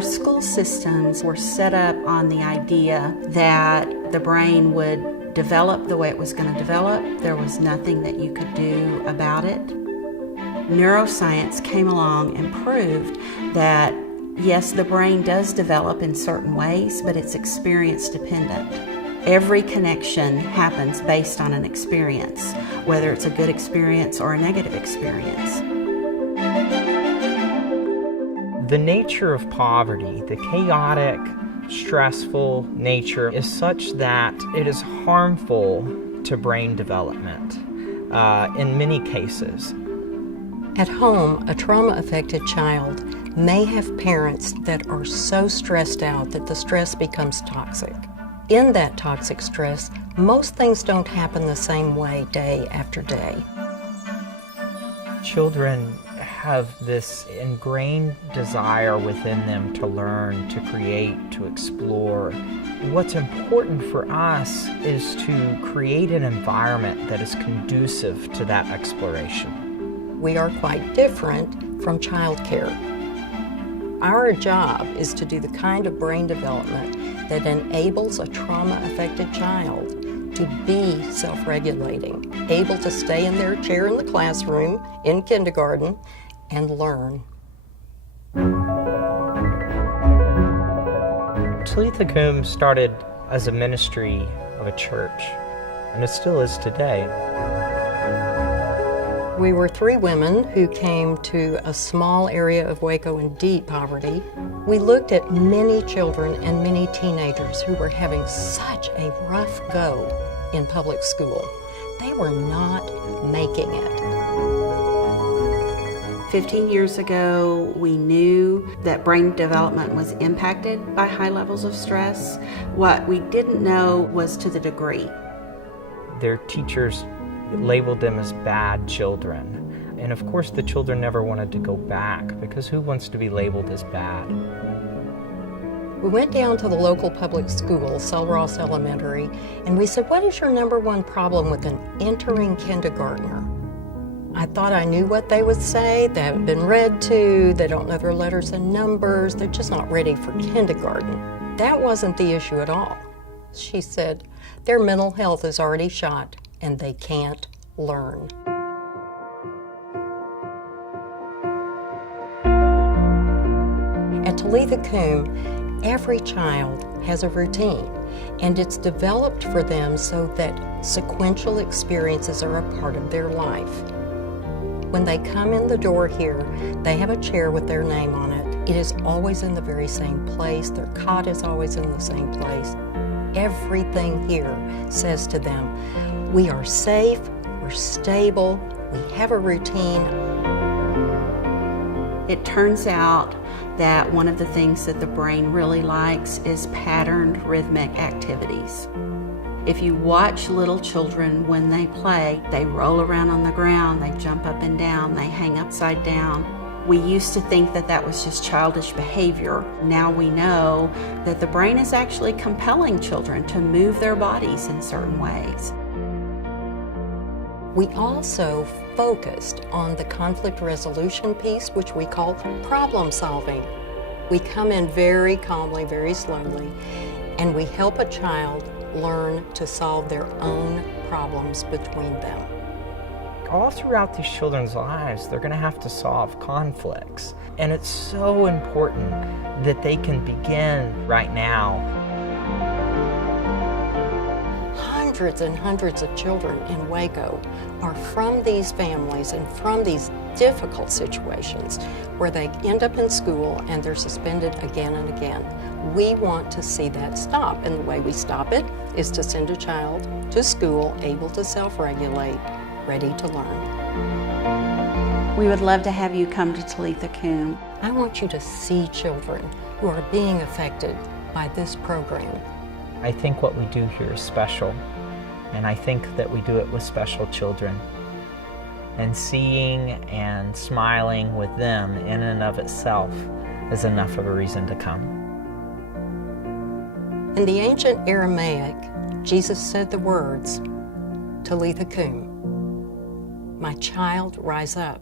Our school systems were set up on the idea that the brain would develop the way it was going to develop. There was nothing that you could do about it. Neuroscience came along and proved that yes, the brain does develop in certain ways, but it's experience dependent. Every connection happens based on an experience, whether it's a good experience or a negative experience. The nature of poverty, the chaotic, stressful nature, is such that it is harmful to brain development in many cases. At home, a trauma-affected child may have parents that are so stressed out that the stress becomes toxic. In that toxic stress, most things don't happen the same way day after day. Children have this ingrained desire within them to learn, to create, to explore. What's important for us is to create an environment that is conducive to that exploration. We are quite different from childcare. Our job is to do the kind of brain development that enables a trauma-affected child to be self-regulating, able to stay in their chair in the classroom, in kindergarten, and learn. Talitha Koum started as a ministry of a church, and it still is today. We were 3 women who came to a small area of Waco in deep poverty. We looked at many children and many teenagers who were having such a rough go in public school. They were not making it. 15 years ago, we knew that brain development was impacted by high levels of stress. What we didn't know was to the degree. Their teachers labeled them as bad children. And of course the children never wanted to go back, because who wants to be labeled as bad? We went down to the local public school, Sul Ross Elementary, and we said, what is your #1 problem with an entering kindergartner? I thought I knew what they would say. They haven't been read to, they don't know their letters and numbers, they're just not ready for kindergarten. That wasn't the issue at all. She said, their mental health is already shot and they can't learn. At Talitha Koum, every child has a routine, and it's developed for them so that sequential experiences are a part of their life. When they come in the door here, they have a chair with their name on it. It is always in the very same place. Their cot is always in the same place. Everything here says to them, we are safe, we're stable, we have a routine. It turns out that one of the things that the brain really likes is patterned rhythmic activities. If you watch little children when they play, they roll around on the ground, they jump up and down, they hang upside down. We used to think that that was just childish behavior. Now we know that the brain is actually compelling children to move their bodies in certain ways. We also focused on the conflict resolution piece, which we call problem solving. We come in very calmly, very slowly, and we help a child learn to solve their own problems between them. All throughout these children's lives, they're going to have to solve conflicts. And it's so important that they can begin right now. Hundreds and hundreds of children in Waco are from these families and from these difficult situations where they end up in school and they're suspended again and again. We want to see that stop, and the way we stop it is to send a child to school able to self-regulate, ready to learn. We would love to have you come to Talitha Koum. I want you to see children who are being affected by this program. I think what we do here is special, and I think that we do it with special children. And seeing and smiling with them in and of itself is enough of a reason to come. In the ancient Aramaic, Jesus said the words, Talitha Koum, my child, rise up.